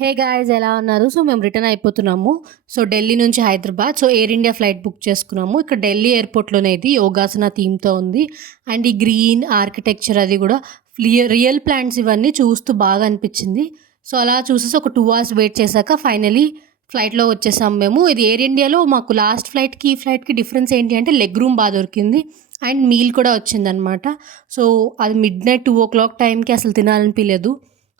Hey guys ఎలా ఉన్నారు? So మేము రిటర్న్ అయిపోతున్నాము. సో ఢిల్లీ నుంచి Hyderabad. So air India flight book చేసుకున్నాము. ఇక్కడ ఢిల్లీ ఎయిర్‌పోర్ట్‌లోనే ఇది యోగాసన థీమ్‌తో ఉంది. అండ్ ఈ గ్రీన్ ఆర్కిటెక్చర్ అది కూడా రియల్ ప్లాంట్స్ ఇవన్నీ చూస్తూ బాగా అనిపించింది. సో అలా చూసేసి ఒక 2 అవర్స్ వెయిట్ చేశాక ఫైనలీ ఫ్లైట్‌లో వచ్చేసాం మేము. ఇది ఎయిర్ ఇండియాలో మాకు లాస్ట్ ఫ్లైట్‌కి, ఈ ఫ్లైట్‌కి డిఫరెన్స్ ఏంటి అంటే లెగ్ రూమ్ బాగా దొరికింది. అండ్ మీల్ కూడా వచ్చిందనమాట. సో అది మిడ్‌నైట్ 2:00 టైంకి అసలు తినాలనిపియలేదు.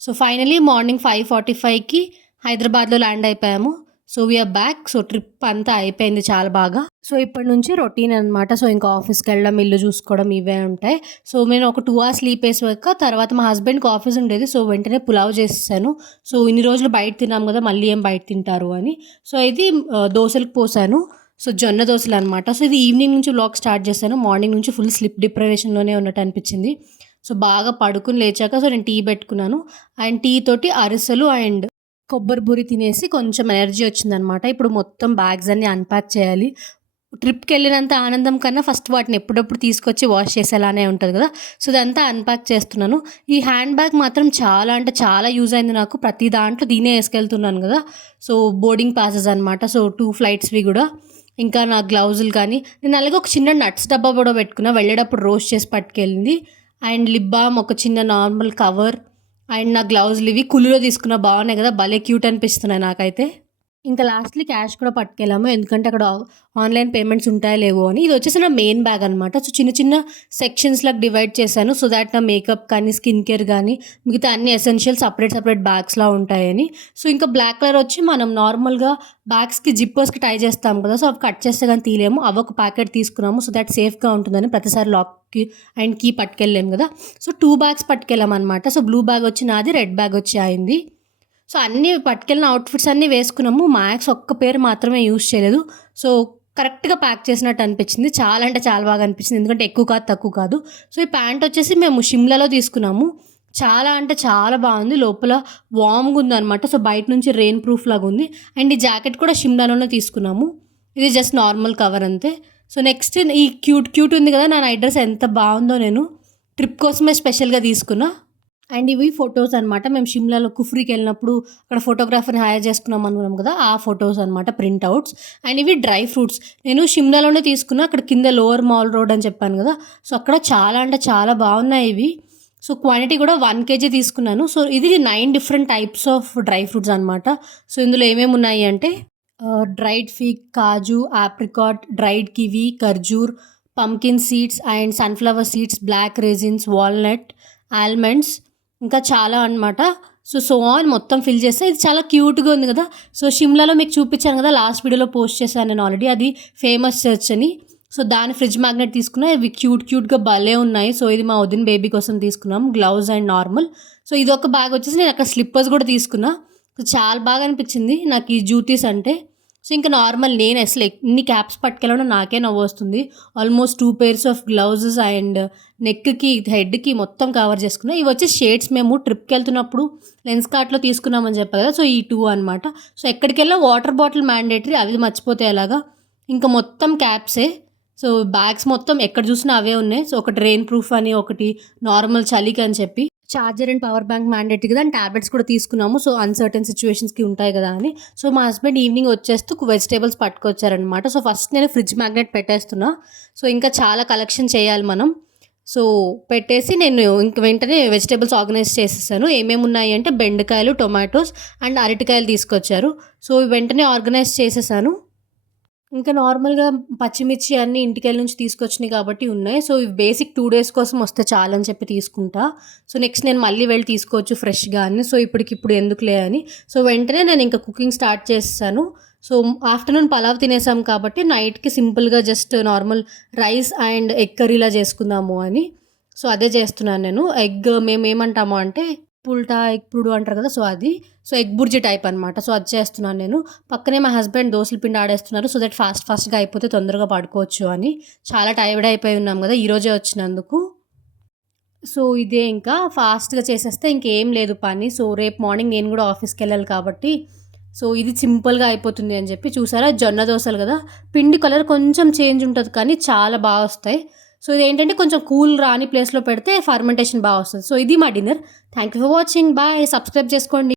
సో ఫైనలీ మార్నింగ్ 5:45కి హైదరాబాద్‌లో ల్యాండ్ అయిపోయాము. So we're back. So trip అంతా అయిపోయింది చాలా బాగా. సో ఇప్పటి నుంచి రొటీన్ అనమాట. సో ఇంకా ఆఫీస్‌కెళ్ళడం, ఇల్లు చూసుకోవడం ఇవే ఉంటాయి. సో నేను ఒక 2 అవర్స్ స్లీప్ వేసాక తర్వాత మా హస్బెండ్‌కి ఆఫీస్ ఉండేది. సో వెంటనే పులావ్ చేసేసాను. సో ఇన్ని రోజులు బయట తిన్నాం కదా! మళ్ళీ ఏం బయట తింటారు అని. సో ఇది దోసలకు పోసాను. సో జొన్న దోసలనమాట. సో ఇది ఈవినింగ్ నుంచి వ్లాగ్ స్టార్ట్ చేశాను. మార్నింగ్ నుంచి ఫుల్ స్లీప్ డిప్రైవేషన్‌లోనే ఉన్నట్టు అనిపించింది. సో బాగా పడుకొని లేచాక సో నేను టీ పెట్టుకున్నాను. అండ్ టీ తోటి అరిసెలు అండ్ కొబ్బరి బూరి తినేసి కొంచెం ఎనర్జీ వచ్చిందనమాట. ఇప్పుడు మొత్తం బ్యాగ్స్ అన్నీ అన్‌ప్యాక్ చేయాలి. ట్రిప్‌కెళ్ళినంత ఆనందం కన్నా ఫస్ట్ వాటిని ఎప్పుడప్పుడు తీసుకొచ్చి వాష్ చేసేలానే ఉంటది కదా! సో ఇదంతా అన్‌ప్యాక్ చేస్తున్నాను. ఈ హ్యాండ్ బ్యాగ్ మాత్రం చాలా అంటే చాలా యూజ్ అయింది నాకు. ప్రతి దాంట్లో దీన్నే ఏసుకెళ్తున్నాను కదా! సో బోర్డింగ్ పాసెస్ అనమాట. సో 2 ఫ్లైట్స్‌వి కూడా. ఇంకా నా గ్లౌజులు కానీ నేను అలాగే ఒక చిన్న నట్స్ డబ్బా కూడా పెట్టుకున్నా. వెళ్ళేటప్పుడు రోస్ట్ చేసి పట్టుకెళ్ళింది. అండ్ లిప్ బామ్ ఒక చిన్న నార్మల్ కవర్ అండ్ నా గ్లౌజులు ఇవి కులులో తీసుకున్న బాగున్నాయి కదా! భలే క్యూట్ అనిపిస్తున్నాయి నాకైతే. ఇంకా లాస్ట్‌లీ క్యాష్ కూడా పట్టుకెళ్ళాము. ఎందుకంటే అక్కడ ఆన్‌లైన్ పేమెంట్స్ ఉంటాయో లేవో అని. ఇది వచ్చేసి నా మెయిన్ బ్యాగ్ అనమాట. సో చిన్న చిన్న సెక్షన్స్‌లాగా డివైడ్ చేశాను. సో థాట్ నా మేకప్ కానీ, స్కిన్ కేర్ కానీ మిగతా అన్ని ఎసెన్షియల్స్ సెపరేట్ బ్యాగ్స్‌లా ఉంటాయని. సో ఇంకా బ్లాక్ కలర్ వచ్చి మనం నార్మల్‌గా బ్యాగ్స్‌కి జిప్పర్స్‌కి టై చేస్తాం కదా! సో అవి కట్ చేస్తే గాని తీయలేము. అవి ఒక ప్యాకెట్ తీసుకున్నాము. సో థాట్ సేఫ్‌గా ఉంటుందని ప్రతిసారి లాక్‌కి అండ్ కీ పట్టుకెళ్ళలేము కదా! సో 2 బ్యాగ్స్ పట్టుకెళ్ళామనమాట. సో బ్లూ బ్యాగ్ వచ్చి నాది, రెడ్ బ్యాగ్ వచ్చి అయింది. సో అన్నీ పట్టుకెళ్ళిన అవుట్‌ఫిట్స్ అన్నీ వేసుకున్నాము. మ్యాక్స్ ఒక్క పేరు మాత్రమే యూజ్ చేయలేదు. సో కరెక్ట్‌గా ప్యాక్ చేసినట్టు అనిపించింది. చాలా అంటే చాలా బాగా అనిపించింది. ఎందుకంటే ఎక్కువ కాదు, తక్కువ కాదు. సో ఈ ప్యాంట్ వచ్చేసి మేము షిమ్లాలో తీసుకున్నాము. చాలా అంటే చాలా బాగుంది. లోపల వార్మ్‌గా ఉందనమాట. సో బయట నుంచి రెయిన్ ప్రూఫ్ లాగా ఉంది. అండ్ ఈ జాకెట్ కూడా షిమ్లాలోనే తీసుకున్నాము. ఇది జస్ట్ నార్మల్ కవర్ అంతే. సో నెక్స్ట్ ఈ క్యూట్ ఉంది కదా! నా నైట్ డ్రెస్ ఎంత బాగుందో నేను ట్రిప్ కోసమే స్పెషల్‌గా తీసుకున్నా. అండ్ ఇవి ఫొటోస్ అనమాట. మేము షిమ్లాలో కుఫ్రీకి వెళ్ళినప్పుడు అక్కడ ఫోటోగ్రాఫర్‌ని హైర్ చేసుకున్నాం అనుకున్నాం కదా! ఆ ఫొటోస్ అనమాట ప్రింట్‌ఔట్స్. అండ్ ఇవి డ్రై ఫ్రూట్స్. నేను షిమ్లాలోనే తీసుకున్నా. అక్కడ కింద లోవర్ మాల్ రోడ్ అని చెప్పాను కదా! సో అక్కడ చాలా అంటే చాలా బాగున్నాయి ఇవి. సో క్వాంటిటీ కూడా 1 కేజీ తీసుకున్నాను. సో ఇది 9 different types of dry fruits అనమాట. సో ఇందులో ఏమేమి ఉన్నాయి అంటే dried fig, kaju, apricot, dried kiwi, ఖర్జూర్, pumpkin seeds and sunflower seeds, black raisins, walnut, almonds ఇంకా చాలా అనమాట. సో ఆన్ మొత్తం ఫిల్ చేస్తే ఇది చాలా క్యూట్‌గా ఉంది కదా! సో షిమ్లాలో మీకు చూపించాను కదా! లాస్ట్ వీడియోలో పోస్ట్ చేశాను నేను ఆల్రెడీ. అది ఫేమస్ చర్చ్ అని. సో దాని ఫ్రిడ్జ్ మ్యాగ్నెట్ తీసుకున్నా. ఇవి క్యూట్‌గా భలే ఉన్నాయి. సో ఇది మా వదిన బేబీ కోసం తీసుకున్నాం. Gloves and normal. సో ఇదొక బ్యాగ్ వచ్చేసి నేను అక్కడ స్లిప్పర్స్ కూడా తీసుకున్నా. సో చాలా బాగా అనిపించింది నాకు ఈ జ్యూటీస్ అంటే. సో ఇంకా నార్మల్ నేను అసలు ఎన్ని క్యాప్స్ పట్టుకెళ్ళడం నాకే నవ్వొస్తుంది. Almost 2 pairs of gloves and నెక్‌కి, హెడ్‌కి మొత్తం కవర్ చేసుకున్నా. ఇవి వచ్చేసి షేడ్స్ మేము ట్రిప్‌కి వెళ్తున్నప్పుడు లెన్స్ కార్ట్‌లో తీసుకున్నామని చెప్పా కదా! సో ఈ 2 అనమాట. సో ఎక్కడికెళ్ళినా వాటర్ బాటిల్ మ్యాండేటరీ. అవి మర్చిపోతే ఎలాగా? ఇంకా మొత్తం క్యాప్సే. సో బ్యాగ్స్ మొత్తం ఎక్కడ చూసినా అవే ఉన్నాయి. సో ఒకటి రెయిన్ ప్రూఫ్ అని, ఒకటి నార్మల్ చలికి అని చెప్పి. Charger and power bank mandatory కదా! అండ్ టాబ్లెట్స్ కూడా తీసుకున్నాము. సో అన్‌సర్టెన్ సిట్యుయేషన్స్‌కి ఉంటాయి కదా అని. సో మా హస్బెండ్ ఈవినింగ్ వచ్చేస్తూ వెజిటబుల్స్ పట్టుకొచ్చారనమాట. సో ఫస్ట్ నేను ఫ్రిడ్జ్ మ్యాగ్నెట్ పెట్టేస్తున్నా. సో ఇంకా చాలా కలెక్షన్ చేయాలి మనం. సో పెట్టేసి నేను ఇంక వెంటనే వెజిటబుల్స్ ఆర్గనైజ్ చేసేసాను. ఏమేమి ఉన్నాయి అంటే బెండకాయలు, టొమాటోస్ అండ్ అరటికాయలు తీసుకొచ్చారు. సో వెంటనే ఆర్గనైజ్ చేసేసాను. ఇంకా నార్మల్‌గా పచ్చిమిర్చి అన్నీ ఇంటికెళ్ళి నుంచి తీసుకొచ్చినయి కాబట్టి ఉన్నాయి. సో ఇవి బేసిక్ 2 డేస్ కోసం వస్తే చాలని చెప్పి తీసుకుంటా. సో నెక్స్ట్ నేను మళ్ళీ వెళ్ళి తీసుకోవచ్చు ఫ్రెష్‌గా అని. సో ఇప్పటికిప్పుడు ఎందుకులే అని. సో వెంటనే నేను ఇంకా కుకింగ్ స్టార్ట్ చేసేసాను. సో ఆఫ్టర్‌నూన్ పలావ్ తినేసాం కాబట్టి నైట్‌కి సింపుల్‌గా just normal rice and egg కర్రీలా చేసుకుందాము అని. సో అదే చేస్తున్నాను నేను. ఎగ్ మేమేమంటాము అంటే పుల్టా, ఎగ్ పుడు అంటారు కదా! సో అది. సో ఎగ్ బుర్జీ టైప్ అనమాట. సో అది చేస్తున్నాను నేను. పక్కనే మా హస్బెండ్ దోసల పిండి ఆడేస్తున్నారు. సో దట్ ఫాస్ట్‌గా అయిపోతే తొందరగా పడుకోవచ్చు అని. చాలా టైర్డ్ అయిపోయి ఉన్నాం కదా! ఈరోజే వచ్చినందుకు. సో ఇదే ఇంకా ఫాస్ట్‌గా చేసేస్తే ఇంకేం లేదు పని. సో రేపు మార్నింగ్ నేను కూడా ఆఫీస్‌కెళ్ళాలి కాబట్టి సో ఇది సింపుల్‌గా అయిపోతుంది అని చెప్పి చూసారా జొన్న దోసలు కదా! పిండి కలర్ కొంచెం చేంజ్ ఉంటది కానీ చాలా వస్తాయి. సో ఇదేంటంటే కొంచెం కూల్ రాని ప్లేస్‌లో పెడితే ఫర్మెంటేషన్ వస్తది. సో ఇది మా dinner. Thank you for watching. Bye. Subscribe చేసుకోండి.